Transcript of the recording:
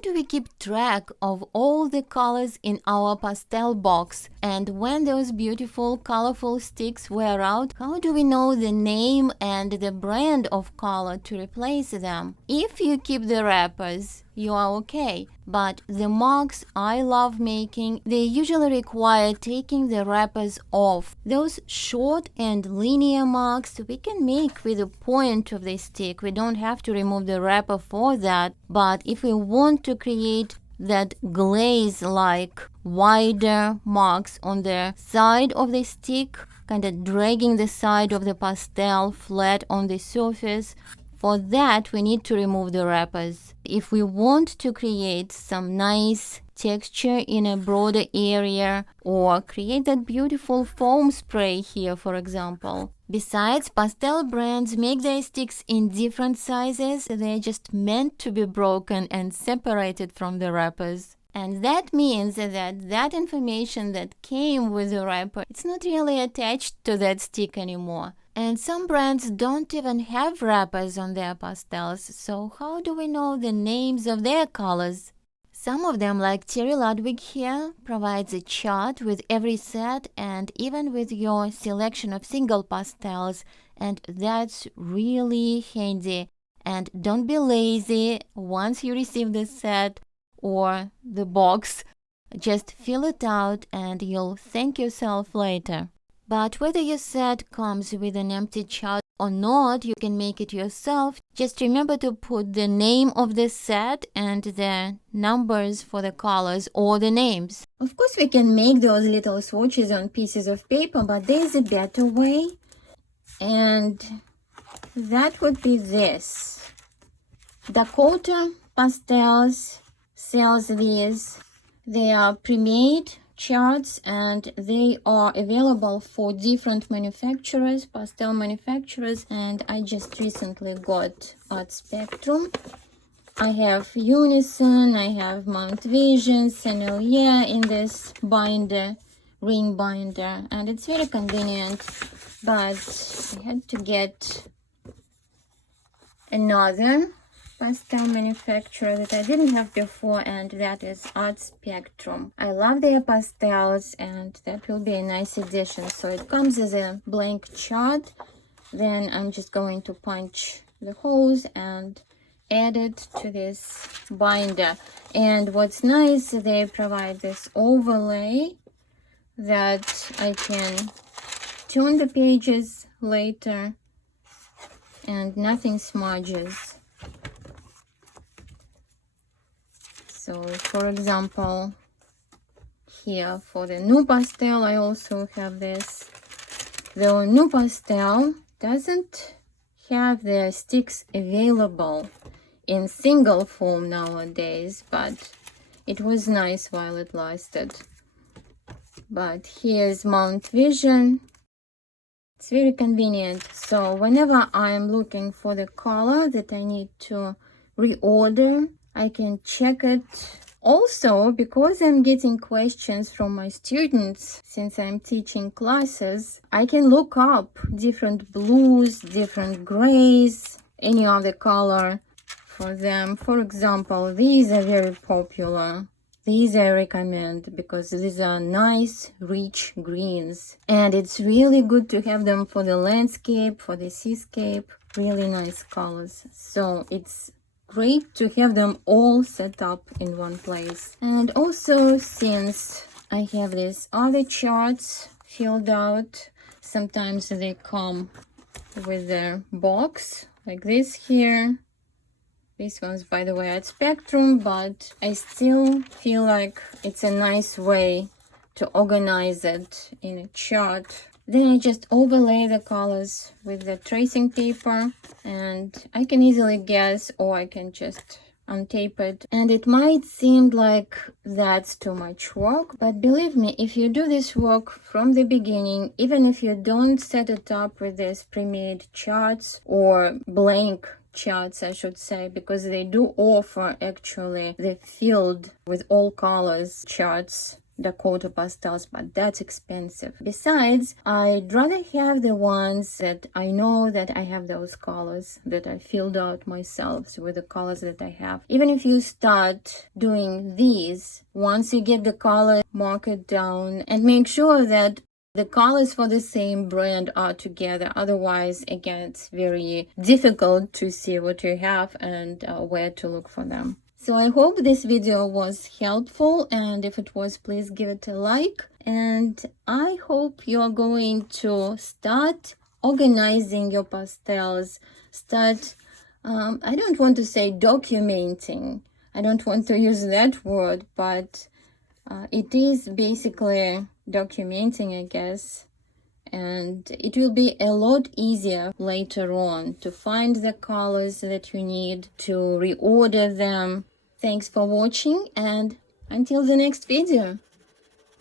How do we keep track of all the colors in our pastel box? And when those beautiful, colorful sticks wear out, how do we know the name and the brand of color to replace them? If you keep the wrappers, you are okay. But the marks I love making, they usually require taking the wrappers off. Those short and linear marks we can make with the point of the stick. We don't have to remove the wrapper for that. But if we want to create that glaze-like wider marks on the side of the stick, kind of dragging the side of the pastel flat on the surface, for that, we need to remove the wrappers. If we want to create some nice texture in a broader area or create that beautiful foam spray here, for example. Besides, pastel brands make their sticks in different sizes. They're just meant to be broken and separated from the wrappers. And that means that information that came with the wrapper, it's not really attached to that stick anymore. And some brands don't even have wrappers on their pastels, so how do we know the names of their colors? Some of them, like Terry Ludwig here, provides a chart with every set and even with your selection of single pastels, and that's really handy. And don't be lazy. Once you receive the set or the box, just fill it out and you'll thank yourself later. But whether your set comes with an empty chart or not, you can make it yourself. Just remember to put the name of the set and the numbers for the colors or the names. Of course, we can make those little swatches on pieces of paper, but there's a better way. And that would be this. Dakota Pastels sells these. They are pre-made charts and they are available for different manufacturers, pastel manufacturers, and I just recently got Art Spectrum. I have Unison, I have Mount Vision, Sennelier in this binder, ring binder, and it's very convenient, but I had to get another pastel manufacturer that I didn't have before, and that is Art Spectrum. I love their pastels and that will be a nice addition. So it comes as a blank chart. Then I'm just going to punch the holes and add it to this binder. And what's nice, they provide this overlay that I can turn the pages later and nothing smudges. So, for example, here for the new pastel, I also have this. The new pastel doesn't have the sticks available in single form nowadays, but it was nice while it lasted. But here's Mount Vision. It's very convenient. So whenever I'm looking for the color that I need to reorder, I can check it. Also, because I'm getting questions from my students since I'm teaching classes, I can look up different blues, different grays, any other color for them. For example, these are very popular. These I recommend because these are nice, rich greens. And it's really good to have them for the landscape, for the seascape. Really nice colors. So it's great to have them all set up in one place. And also, since I have these other charts filled out, sometimes they come with their box like this here. This one's, by the way, at Spectrum, but I still feel like it's a nice way to organize it in a chart. Then I just overlay the colors with the tracing paper, and I can easily guess, or I can just untape it. And it might seem like that's too much work, but believe me, if you do this work from the beginning, even if you don't set it up with these pre-made charts or blank charts, I should say, because they do offer actually the filled with all colors charts Dakota pastels, but that's expensive. Besides, I'd rather have the ones that I know that I have those colors that I filled out myself with the colors that I have. Even if you start doing these, once you get the color, mark it down and make sure that the colors for the same brand are together. Otherwise, again, it's very difficult to see what you have and where to look for them. So I hope this video was helpful, and if it was, please give it a like. And I hope you are going to start organizing your pastels, start, I don't want to say documenting. I don't want to use that word, but it is basically documenting, I guess. And it will be a lot easier later on to find the colors that you need, to reorder them. Thanks for watching, and until the next video.